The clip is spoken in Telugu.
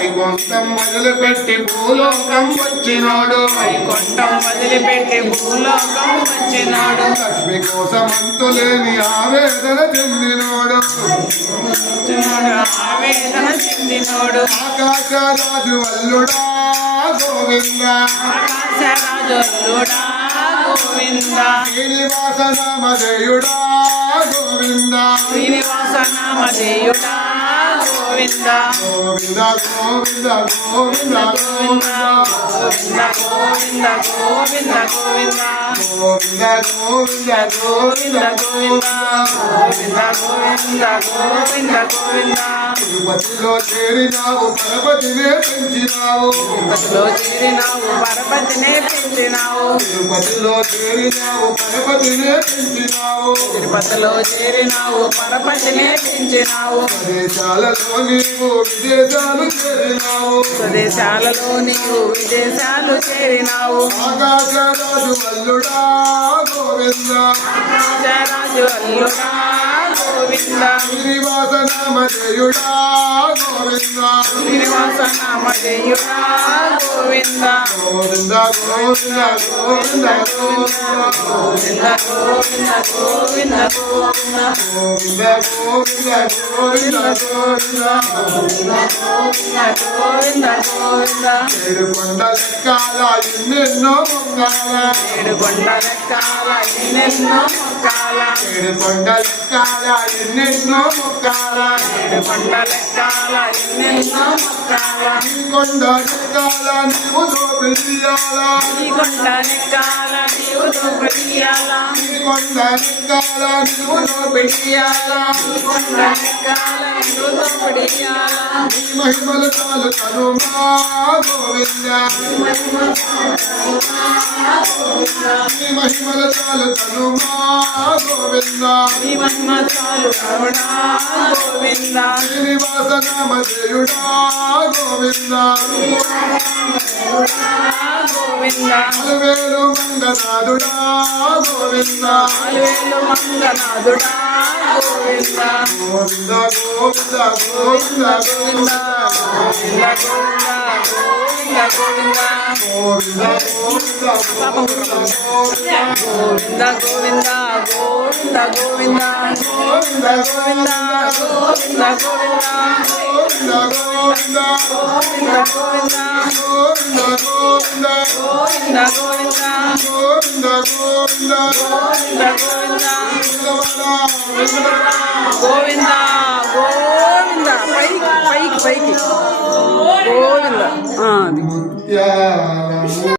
వైకుంఠం మొదలుపెట్టి భూలోకం వచ్చినోడు. వైకుంఠం వదిలిపెట్టి భూలోకం వచ్చినాడు. లక్ష్మి కోసం అంతులేని ఆవేదన చెందినోడు. ఆవేదన చెందినోడు. ఆకాశరాజు అల్లుడా గోవింద. ఆకాశరాజుడా గోవింద. శ్రీనివాస నామధేయుడా గోవింద. శ్రీనివాస నామధేయుడా గోవింద గోవింద గోవింద గోవింద గోవింద గోవింద గోవింద గోవింద గోవింద గోవింద గోవింద గోవింద గోవింద గోవింద గోవింద గోవింద గోవింద తిరుపతిలో చేరినావు పరపతినే పెంచినావు తిరుపతిలో చేరినావు పరపతినే పెంచినావు తిరుపతిలో చేరినావు పరపతినే పెంచినావు తిరుపతిలో చేరినావు పరపతినే పెంచినావు దేశాలలో నీవు విదేశాలు చేరినావు. స్వదేశాలలో నీవు విదేశాలు చేరినావు. ఆకాశరాజు అల్లుడా గోవింద. అల్లుడా గోవింద. శ్రీనివాస నామధేయుడా గోవింద. శ్రీనివాస నామధేయుడా గోవింద. గోవింద గోవింద గోవింద గోవింద. గోవింద గోవింద గోవింద గోవింద. గోవింద గోవింద గోవింద గోవింద గోవింద గోవింద ఏడు కొండ లెక్కాల ఎన్నెన్నో మొక్కాల. ఏడు కొండ లెక్కాల ఎన్నెన్నో మొక్కాల. ఏడు కొండ లెక్కాల ఎన్నెన్నో ముక్కాల ఏడు పంటలెక్కాల ఎన్నెన్నో ముక్కాల. నీ కొండ నెక్కాల నీవు మహిమలు చాలు తనుమా గోవింద నీ మహిమలు చాలు తనుమా గోవింద మహిమ చాలు కరుణా గోవింద శ్రీనివాస గోవింద. గోవింద. అలవేలు మంగనాథుడా గోవింద. ఆలువేలు మంగనాథుడా గోవింద గోవింద గోవింద. గోవింద గోవింద గోవింద గోవింద. గోవింద గోవింద గోవింద గోవింద. గోవింద గోవింద గోవింద. గోవింద గోవింద గోవింద గోవింద గోవింద గోవింద గోవింద గోవింద గోవింద గోవింద గోవింద గోవింద గోవింద గోవింద గోవింద గోవింద గోవింద వెంకటరమణ, వెంకటరమణ. గోవింద గోవింద పైకి పైకి పైకి గోవింద ఆ, అది ముత్యాలము